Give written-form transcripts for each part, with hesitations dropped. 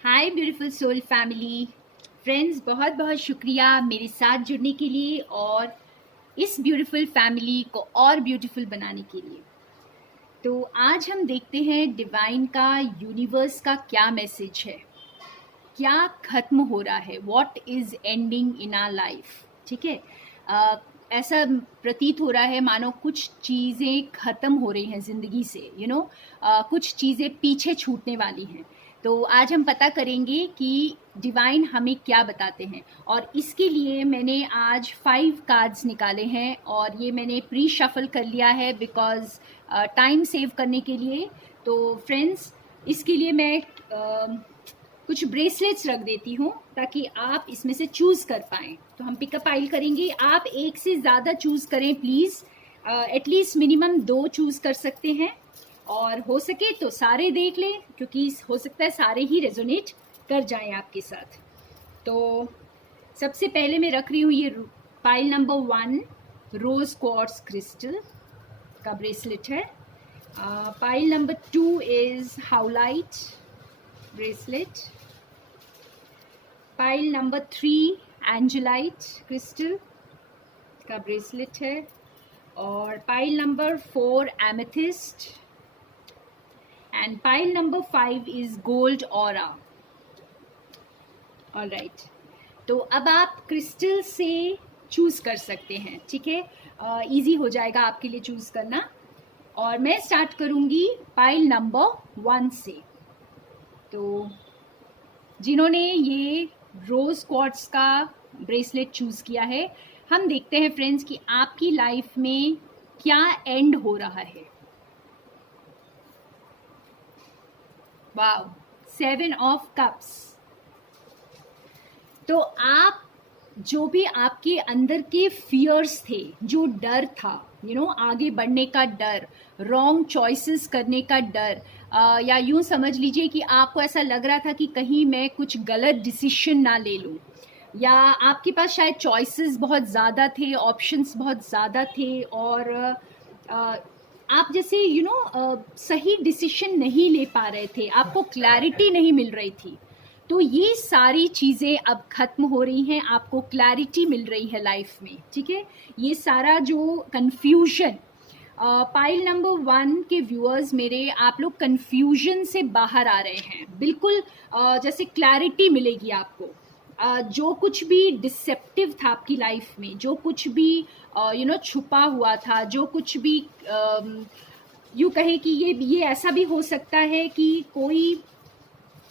हाय beautiful soul family friends, बहुत बहुत शुक्रिया मेरे साथ जुड़ने के लिए और इस ब्यूटीफुल फैमिली को और ब्यूटीफुल बनाने के लिए। तो आज हम देखते हैं डिवाइन का, यूनिवर्स का क्या मैसेज है, क्या खत्म हो रहा है, what is ending in our life. ठीक है, ऐसा प्रतीत हो रहा है मानो कुछ चीज़ें खत्म हो रही हैं ज़िंदगी से, कुछ चीज़ें पीछे छूटने वाली हैं। तो आज हम पता करेंगे कि डिवाइन हमें क्या बताते हैं, और इसके लिए मैंने आज 5 कार्ड्स निकाले हैं और ये मैंने प्री शफल कर लिया है बिकॉज टाइम सेव करने के लिए। तो फ्रेंड्स, इसके लिए मैं कुछ ब्रेसलेट्स रख देती हूँ ताकि आप इसमें से चूज़ कर पाएँ। तो हम पिकअप आइल करेंगे, आप एक से ज़्यादा चूज़ करें प्लीज़, एटलीस्ट मिनिमम 2 चूज़ कर सकते हैं, और हो सके तो सारे देख लें क्योंकि हो सकता है सारे ही रेजोनेट कर जाएं आपके साथ। तो सबसे पहले मैं रख रही हूँ ये pile number 1 rose quartz crystal का ब्रेसलेट है। Pile number 2 is howlite bracelet. Pile number 3 angelite crystal का ब्रेसलेट है, और pile number 4 amethyst, and pile number 5 is gold aura. Alright, तो अब आप क्रिस्टल से चूज कर सकते हैं। ठीक है, इजी हो जाएगा आपके लिए चूज करना। और मैं स्टार्ट करूंगी पाइल नंबर 1 से। तो जिन्होंने ये रोज क्वार्ट्ज का ब्रेसलेट चूज किया है, हम देखते हैं फ्रेंड्स कि आपकी लाइफ में क्या एंड हो रहा है। Wow, 7 of cups. तो आप जो भी आपके अंदर के फियर्स थे, जो डर था, आगे बढ़ने का डर, रॉन्ग चॉइसेस करने का डर, या यूं समझ लीजिए कि आपको ऐसा लग रहा था कि कहीं मैं कुछ गलत डिसीजन ना ले लूं, या आपके पास शायद चॉइसेस बहुत ज़्यादा थे, ऑप्शंस बहुत ज़्यादा थे, और आप जैसे सही डिसीजन नहीं ले पा रहे थे, आपको क्लैरिटी नहीं मिल रही थी। तो ये सारी चीज़ें अब खत्म हो रही हैं, आपको क्लैरिटी मिल रही है लाइफ में। ठीक है, ये सारा जो कन्फ्यूजन, पाइल नंबर 1 के व्यूअर्स मेरे, आप लोग कन्फ्यूजन से बाहर आ रहे हैं, बिल्कुल जैसे क्लैरिटी मिलेगी आपको। जो कुछ भी डिसेप्टिव था आपकी लाइफ में, जो कुछ भी छुपा हुआ था, जो कुछ भी यूँ कहे कि ये ऐसा भी हो सकता है कि कोई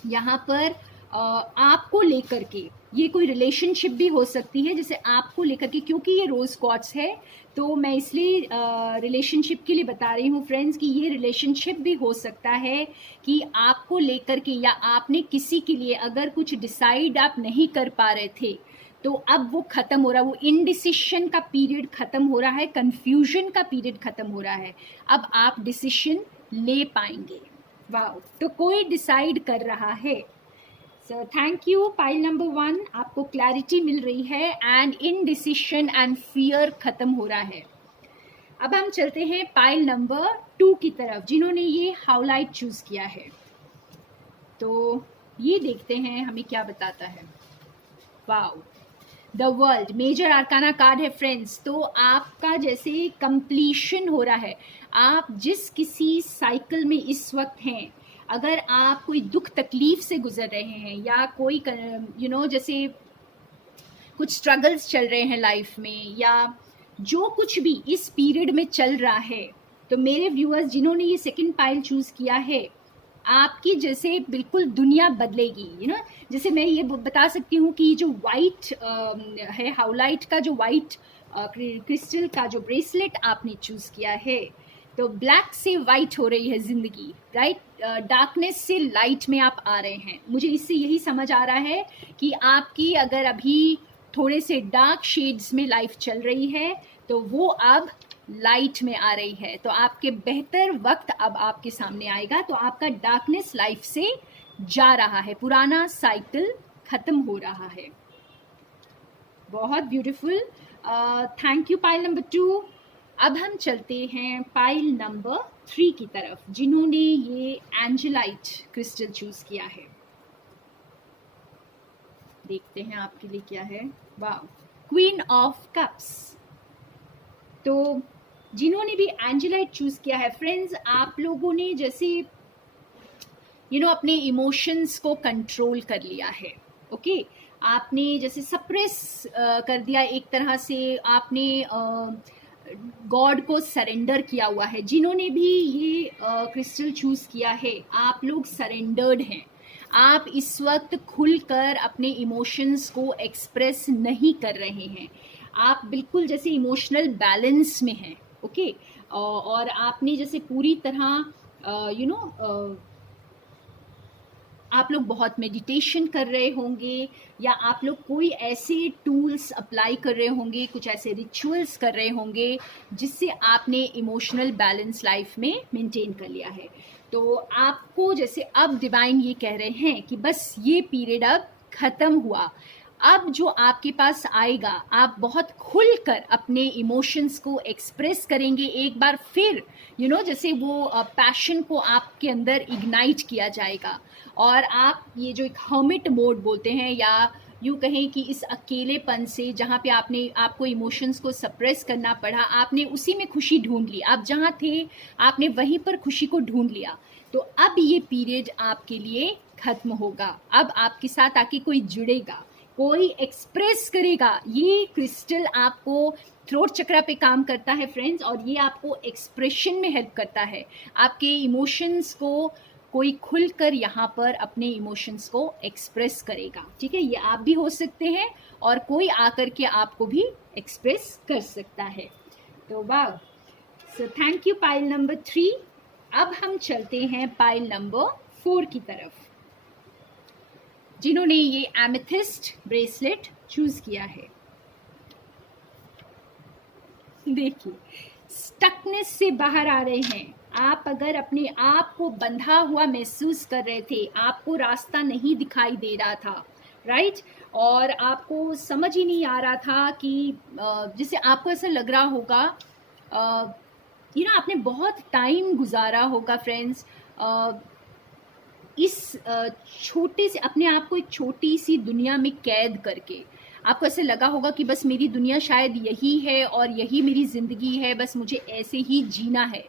यहाँ पर आपको लेकर के, ये कोई रिलेशनशिप भी हो सकती है जैसे आपको लेकर के, क्योंकि ये रोज क्वार्ट्ज है तो मैं इसलिए रिलेशनशिप के लिए बता रही हूँ फ्रेंड्स कि ये रिलेशनशिप भी हो सकता है कि आपको लेकर के, या आपने किसी के लिए अगर कुछ डिसाइड आप नहीं कर पा रहे थे तो अब वो खत्म हो रहा है, वो इनडिसिशन का पीरियड खत्म हो रहा है, कन्फ्यूजन का पीरियड खत्म हो रहा है, अब आप डिसीजन ले पाएंगे। वाह, तो कोई डिसाइड कर रहा है। So thank you pile number 1, आपको क्लैरिटी मिल रही है एंड इनडिसिशन एंड फियर खत्म हो रहा है। अब हम चलते हैं पाइल नंबर 2 की तरफ, जिन्होंने ये हाउलाइट चूज किया है। तो ये देखते हैं हमें क्या बताता है। Wow, the world, major arcana card है फ्रेंड्स। तो आपका जैसे कंप्लीशन हो रहा है, आप जिस किसी साइकिल में इस वक्त हैं, अगर आप कोई दुख तकलीफ से गुजर रहे हैं, या कोई जैसे कुछ स्ट्रगल्स चल रहे हैं लाइफ में, या जो कुछ भी इस पीरियड में चल रहा है, तो मेरे व्यूअर्स जिन्होंने ये सेकंड पाइल चूज किया है, आपकी जैसे बिल्कुल दुनिया बदलेगी। जैसे मैं ये बता सकती हूँ कि जो वाइट है, हाउलाइट का जो वाइट क्रिस्टल का जो ब्रेसलेट आपने चूज किया है, तो ब्लैक से वाइट हो रही है जिंदगी, राइट, डार्कनेस से लाइट में आप आ रहे हैं। मुझे इससे यही समझ आ रहा है कि आपकी अगर अभी थोड़े से डार्क शेड्स में लाइफ चल रही है तो वो अब लाइट में आ रही है, तो आपके बेहतर वक्त अब आपके सामने आएगा। तो आपका डार्कनेस लाइफ से जा रहा है, पुराना साइकिल खत्म हो रहा है। बहुत beautiful, thank you pile number 2। अब हम चलते हैं पाइल नंबर 3 की तरफ, जिन्होंने ये एंजेलाइट क्रिस्टल चूज किया है। देखते हैं आपके लिए क्या है। वाह, क्वीन ऑफ कप्स। तो जिन्होंने भी एंजेलाइट चूज किया है फ्रेंड्स, आप लोगों ने जैसे अपने इमोशंस को कंट्रोल कर लिया है। ओके, आपने जैसे सप्रेस कर दिया एक तरह से, आपने गॉड को सरेंडर किया हुआ है। जिन्होंने भी ये क्रिस्टल चूज किया है, आप लोग सरेंडर्ड हैं। आप इस वक्त खुलकर अपने इमोशंस को एक्सप्रेस नहीं कर रहे हैं। आप बिल्कुल जैसे इमोशनल बैलेंस में हैं। ओके, और आपने जैसे पूरी तरह आप लोग बहुत मेडिटेशन कर रहे होंगे, या आप लोग कोई ऐसे टूल्स अप्लाई कर रहे होंगे, कुछ ऐसे रिचुअल्स कर रहे होंगे जिससे आपने इमोशनल बैलेंस लाइफ में मेंटेन कर लिया है। तो आपको जैसे अब डिवाइन ये कह रहे हैं कि बस ये पीरियड अब ख़त्म हुआ। अब जो आपके पास आएगा, आप बहुत खुलकर अपने इमोशंस को एक्सप्रेस करेंगे एक बार फिर। जैसे वो पैशन को आपके अंदर इग्नाइट किया जाएगा, और आप ये जो एक हर्मिट मोड बोलते हैं, या यूँ कहें कि इस अकेलेपन से जहाँ पे आपको इमोशंस को सप्रेस करना पड़ा, आपने उसी में खुशी ढूंढ ली। आप जहाँ थे आपने वहीं पर खुशी को ढूंढ लिया। तो अब ये पीरियड आपके लिए खत्म होगा। अब आपके साथ आके कोई जुड़ेगा, कोई एक्सप्रेस करेगा। ये क्रिस्टल आपको थ्रोट चक्रा पे काम करता है फ्रेंड्स, और ये आपको एक्सप्रेशन में हेल्प करता है। आपके इमोशंस को कोई खुलकर यहाँ पर अपने इमोशंस को एक्सप्रेस करेगा। ठीक है, ये आप भी हो सकते हैं, और कोई आकर के आपको भी एक्सप्रेस कर सकता है। तो वाह, so thank you pile number 3। अब हम चलते हैं पाइल नंबर 4 की तरफ, जिन्होंने ये एमेथिस्ट ब्रेसलेट चूज किया है। देखिए, स्टकनेस से बाहर आ रहे हैं आप। अगर अपने आप को बंधा हुआ महसूस कर रहे थे, आपको रास्ता नहीं दिखाई दे रहा था, राइट, और आपको समझ ही नहीं आ रहा था कि जैसे आपको ऐसा लग रहा होगा, आपने बहुत टाइम गुजारा होगा फ्रेंड्स इस छोटे से अपने आप को एक छोटी सी दुनिया में कैद करके। आपको ऐसे लगा होगा कि बस मेरी दुनिया शायद यही है और यही मेरी ज़िंदगी है, बस मुझे ऐसे ही जीना है,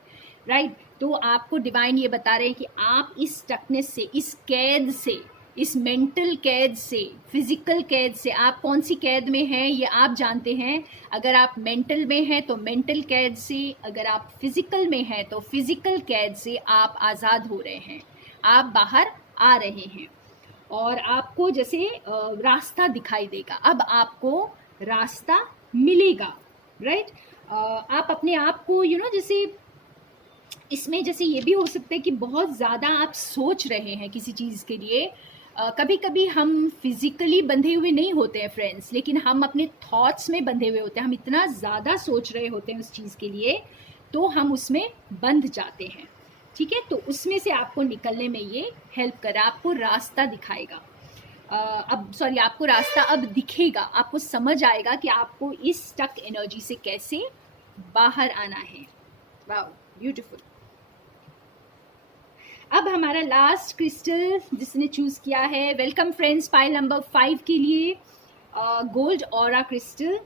राइट। तो आपको डिवाइन ये बता रहे हैं कि आप इस स्टकनेस से, इस कैद से, इस मेंटल कैद से, फिजिकल कैद से, आप कौन सी कैद में हैं ये आप जानते हैं। अगर आप मेंटल में हैं तो मेंटल कैद से, अगर आप फिजिकल में हैं तो फिजिकल कैद से आप आज़ाद हो रहे हैं, आप बाहर आ रहे हैं, और आपको जैसे रास्ता दिखाई देगा। अब आपको रास्ता मिलेगा, राइट। आप अपने आप को जैसे इसमें जैसे ये भी हो सकता है कि बहुत ज़्यादा आप सोच रहे हैं किसी चीज़ के लिए। कभी कभी हम फिजिकली बंधे हुए नहीं होते हैं फ्रेंड्स, लेकिन हम अपने थॉट्स में बंधे हुए होते हैं। हम इतना ज़्यादा सोच रहे होते हैं उस चीज़ के लिए, तो हम उसमें बंध जाते हैं। ठीक है, तो उसमें से आपको निकलने में ये हेल्प करा, आपको रास्ता दिखाएगा। आपको रास्ता अब दिखेगा, आपको समझ आएगा कि आपको इस स्टक एनर्जी से कैसे बाहर आना है। Wow, beautiful. अब हमारा लास्ट क्रिस्टल जिसने चूज किया है, वेलकम फ्रेंड्स पाइल नंबर 5 के लिए, गोल्ड ऑरा क्रिस्टल।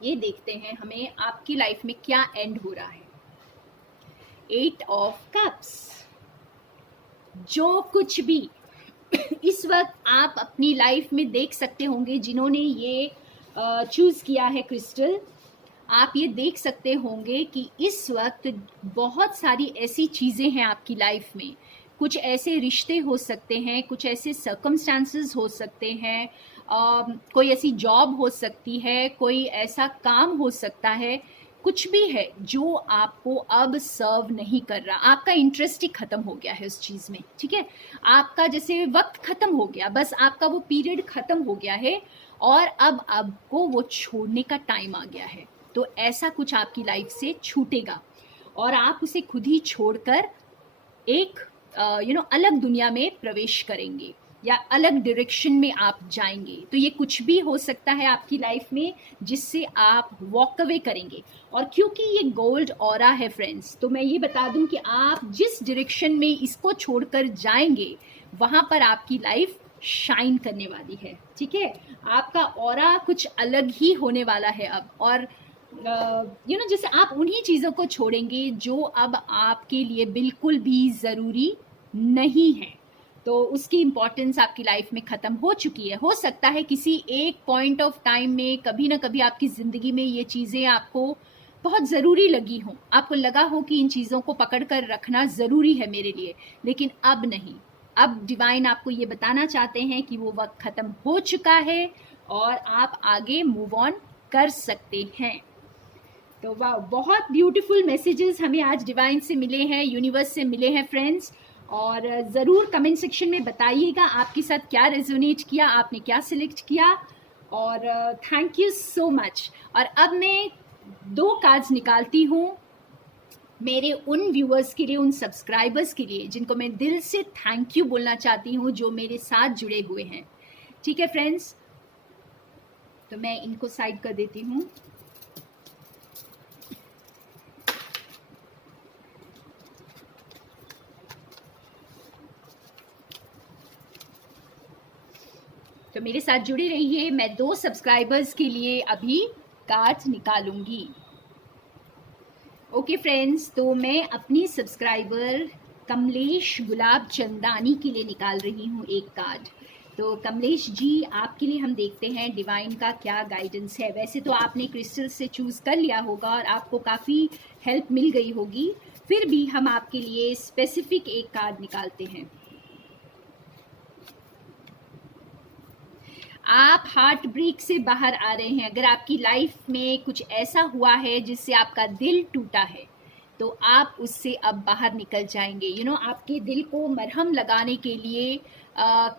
ये देखते हैं हमें आपकी लाइफ में क्या एंड हो रहा है। 8 ऑफ कप्स। जो कुछ भी इस वक्त आप अपनी लाइफ में देख सकते होंगे, जिन्होंने ये चूज किया है क्रिस्टल, आप ये देख सकते होंगे कि इस वक्त बहुत सारी ऐसी चीज़ें हैं आपकी लाइफ में। कुछ ऐसे रिश्ते हो सकते हैं, कुछ ऐसे सर्कमस्टांसेस हो सकते हैं, कोई ऐसी जॉब हो सकती है, कोई ऐसा काम हो सकता है, कुछ भी है जो आपको अब सर्व नहीं कर रहा। आपका इंटरेस्ट ही खत्म हो गया है उस चीज़ में। ठीक है, आपका जैसे वक्त खत्म हो गया, बस आपका वो पीरियड खत्म हो गया है, और अब आपको वो छोड़ने का टाइम आ गया है। तो ऐसा कुछ आपकी लाइफ से छूटेगा, और आप उसे खुद ही छोड़कर एक अलग दुनिया में प्रवेश करेंगे, या अलग डायरेक्शन में आप जाएंगे। तो ये कुछ भी हो सकता है आपकी लाइफ में जिससे आप वॉक अवे करेंगे। और क्योंकि ये गोल्ड ऑरा है फ्रेंड्स, तो मैं ये बता दूं कि आप जिस डायरेक्शन में इसको छोड़कर जाएंगे, वहां पर आपकी लाइफ शाइन करने वाली है, ठीक है। आपका ऑरा कुछ अलग ही होने वाला है अब। और जैसे आप उन्हीं चीज़ों को छोड़ेंगे जो अब आपके लिए बिल्कुल भी ज़रूरी नहीं है, तो उसकी इम्पोर्टेंस आपकी लाइफ में ख़त्म हो चुकी है। हो सकता है किसी एक पॉइंट ऑफ टाइम में कभी ना कभी आपकी ज़िंदगी में ये चीज़ें आपको बहुत ज़रूरी लगी हों, आपको लगा हो कि इन चीज़ों को पकड़ कर रखना ज़रूरी है मेरे लिए, लेकिन अब नहीं। अब डिवाइन आपको ये बताना चाहते हैं कि वो वक्त ख़त्म हो चुका है और आप आगे मूव ऑन कर सकते हैं। तो वाह, बहुत ब्यूटीफुल मैसेजेस हमें आज डिवाइन से मिले हैं, यूनिवर्स से मिले हैं फ्रेंड्स। और ज़रूर कमेंट सेक्शन में बताइएगा आपके साथ क्या रेजोनेट किया, आपने क्या सिलेक्ट किया। और थैंक यू सो मच। और अब मैं 2 कार्ड्स निकालती हूँ मेरे उन व्यूअर्स के लिए, उन सब्सक्राइबर्स के लिए जिनको मैं दिल से थैंक यू बोलना चाहती हूँ, जो मेरे साथ जुड़े हुए हैं। ठीक है फ्रेंड्स, तो मैं इनको साइड कर देती हूँ। तो मेरे साथ जुड़े रहिए, मैं 2 सब्सक्राइबर्स के लिए अभी कार्ड्स निकालूंगी। ओके फ्रेंड्स, तो मैं अपनी सब्सक्राइबर कमलेश गुलाब चंदानी के लिए निकाल रही हूँ एक कार्ड। तो कमलेश जी, आपके लिए हम देखते हैं डिवाइन का क्या गाइडेंस है। वैसे तो आपने क्रिस्टल से चूज़ कर लिया होगा और आपको काफ़ी हेल्प मिल गई होगी, फिर भी हम आपके लिए स्पेसिफिक एक कार्ड निकालते हैं। आप हार्ट ब्रेक से बाहर आ रहे हैं। अगर आपकी लाइफ में कुछ ऐसा हुआ है जिससे आपका दिल टूटा है, तो आप उससे अब बाहर निकल जाएंगे। आपके दिल को मरहम लगाने के लिए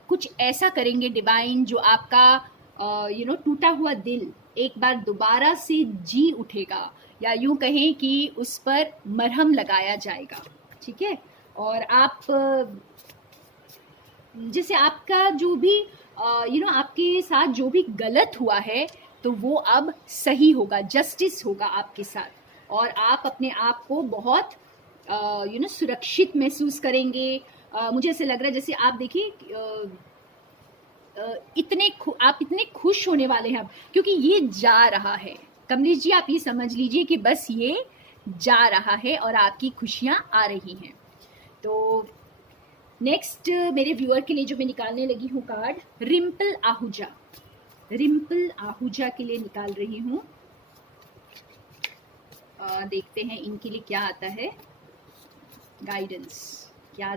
कुछ ऐसा करेंगे डिवाइन जो आपका टूटा हुआ दिल एक बार दोबारा से जी उठेगा, या यूं कहें कि उस पर मरहम लगाया जाएगा, ठीक है। और आप जैसे आपका जो भी आपके साथ जो भी गलत हुआ है, तो वो अब सही होगा, जस्टिस होगा आपके साथ, और आप अपने आप को बहुत सुरक्षित महसूस करेंगे। मुझे ऐसे लग रहा है जैसे आप देखिए आप इतने खुश होने वाले हैं अब, क्योंकि ये जा रहा है। कमलेश जी, आप ये समझ लीजिए कि बस ये जा रहा है और आपकी खुशियाँ आ रही हैं। तो नेक्स्ट मेरे व्यूअर के लिए जो मैं निकालने लगी हूँ कार्ड, रिम्पल आहूजा। रिम्पल आहूजा के लिए निकाल रही हूँ। देखते हैं इनके लिए क्या आता है गाइडेंस, क्या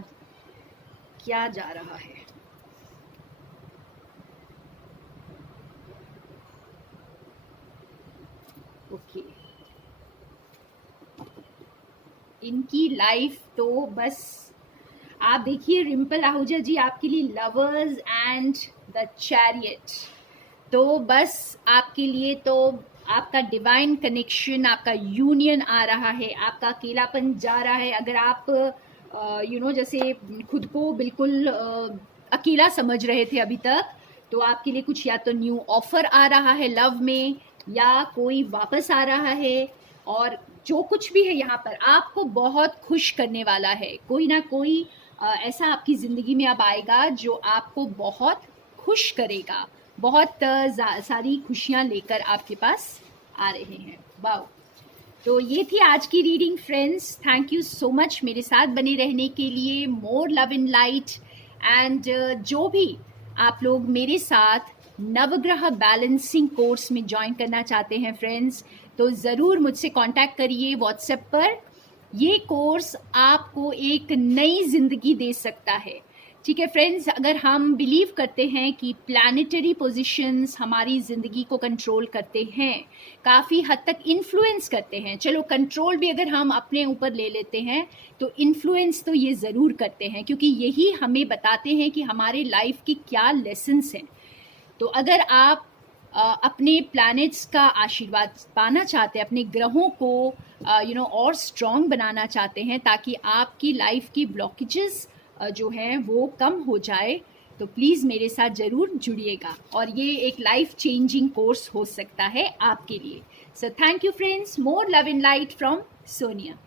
क्या जा रहा है। ओके, इनकी लाइफ तो बस आप देखिए, रिम्पल आहूजा जी, आपके लिए लवर्स एंड द चैरियट। तो बस आपके लिए तो आपका डिवाइन कनेक्शन, आपका यूनियन आ रहा है, आपका अकेलापन जा रहा है। अगर आप जैसे खुद को बिल्कुल अकेला समझ रहे थे अभी तक, तो आपके लिए कुछ या तो न्यू ऑफर आ रहा है लव में, या कोई वापस आ रहा है। और जो कुछ भी है यहाँ पर आपको बहुत खुश करने वाला है। कोई ना कोई ऐसा आपकी ज़िंदगी में अब आएगा जो आपको बहुत खुश करेगा, बहुत सारी खुशियाँ लेकर आपके पास आ रहे हैं। वाओ, तो ये थी आज की reading friends. Thank you so much मेरे साथ बने रहने के लिए। More love in light. And जो भी आप लोग मेरे साथ नवग्रह बैलेंसिंग कोर्स में ज्वाइन करना चाहते हैं फ्रेंड्स, तो ज़रूर मुझसे कांटेक्ट करिए व्हाट्सएप पर। ये कोर्स आपको एक नई ज़िंदगी दे सकता है, ठीक है फ्रेंड्स। अगर हम बिलीव करते हैं कि प्लैनेटरी पोजीशंस हमारी ज़िंदगी को कंट्रोल करते हैं, काफ़ी हद तक इन्फ्लुएंस करते हैं, चलो कंट्रोल भी अगर हम अपने ऊपर ले लेते हैं, तो इन्फ्लुएंस तो ये ज़रूर करते हैं, क्योंकि यही हमें बताते हैं कि हमारे लाइफ की क्या लेसन्स हैं। तो अगर आप अपने प्लैनेट्स का आशीर्वाद पाना चाहते हैं, अपने ग्रहों को और स्ट्रॉन्ग बनाना चाहते हैं, ताकि आपकी लाइफ की ब्लॉकेजेस जो हैं वो कम हो जाए, तो प्लीज़ मेरे साथ ज़रूर जुड़िएगा। और ये एक लाइफ चेंजिंग कोर्स हो सकता है आपके लिए। So thank you friends. More love in light from Sonia.